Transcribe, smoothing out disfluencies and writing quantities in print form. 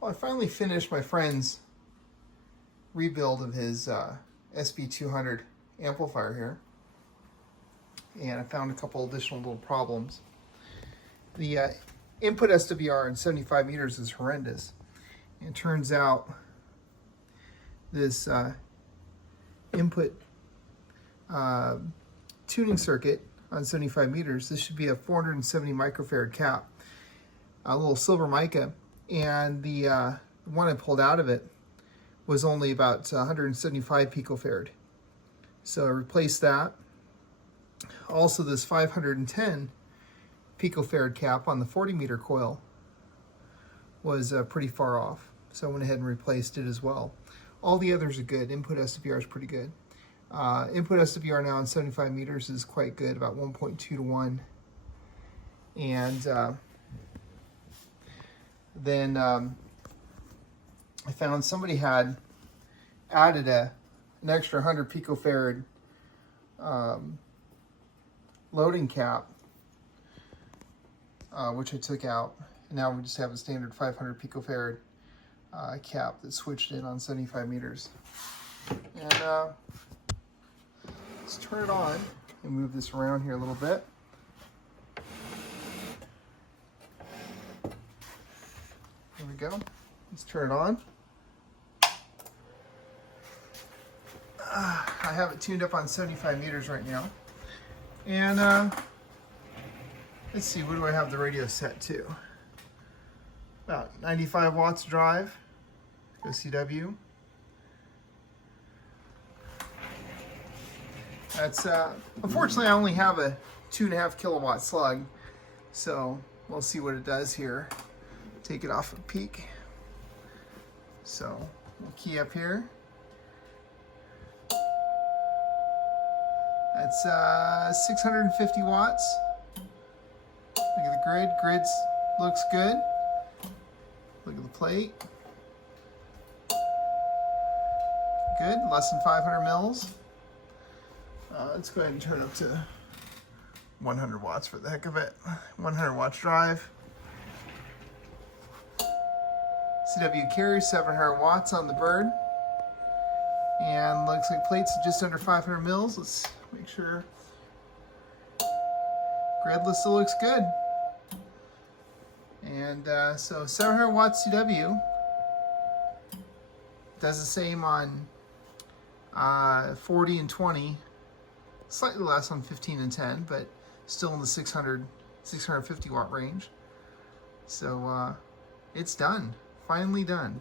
Well, I finally finished my friend's rebuild of his SB-200 amplifier here, and I found a couple additional little problems. The input SWR in 75 meters is horrendous. It turns out this input tuning circuit on 75 meters, this should be a 470 microfarad cap, a little silver mica, and the one I pulled out of it was only about 175 picofarad. So I replaced that. Also, this 510 picofarad cap on the 40 meter coil was pretty far off, so I went ahead and replaced it as well. All the others are good. Input SWR is pretty good. Input SWR now on 75 meters is quite good, about 1.2 to 1. And then I found somebody had added an extra 100 picofarad loading cap, which I took out. And now we just have a standard 500 picofarad cap that's switched in on 75 meters. And let's turn it on and move this around here a little bit. There we go. Let's turn it on. I have it tuned up on 75 meters right now. And let's see, what do I have the radio set to? About 95 watts drive. Go CW. That's unfortunately I only have a 2.5 kilowatt slug, so we'll see what it does here. Take it off of peak. So we'll key up here. That's 650 watts. Look at the grid. Grid looks good. Look at the plate. Good. Less than 500 mils. Let's go ahead and turn it up to 100 watts for the heck of it. 100 watts drive. CW carry 700 watts on the bird. And looks like plates just under 500 mils. Let's make sure. Gridless still looks good. And so 700 watts CW. Does the same on 40 and 20. Slightly less on 15 and 10, but still in the 650 watt range. So it's done. Finally done.